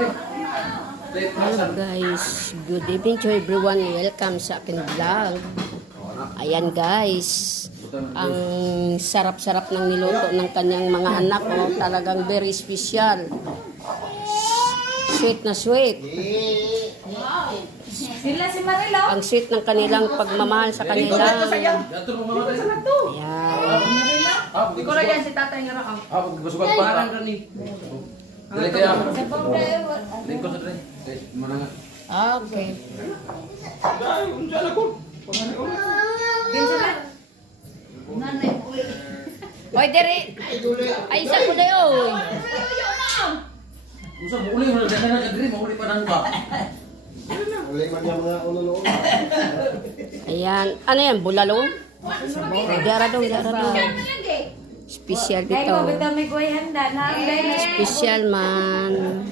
Hello guys, good evening to everyone. Welcome sa akin vlog. Ayan guys, ang sarap-sarap ng niluto ng kanyang mga anak. Oh, talagang very special. Sweet na sweet. Sila si Marilo. Ang sweet ng kanilang pagmamahal sa kanila. Ayan. Di ko na yan si tatay nga rakaw. Basukan pa. Parang gani. Dali kaya. Lingko sa dali. Mana nga. Okay. Dai, unsa na ko? Ganyan na. Nanay po. Hoy, dere. Ay, isa ko na yun. Unsa mo uli mo dali na diri mo uli pa nang ba. Uli man yung mga ulo-ulo. Ayan. Ano yan? Bulalo? Dara dong, dara dong. Special Dahil dito. mo bitaw may kuhay handa na. Special man.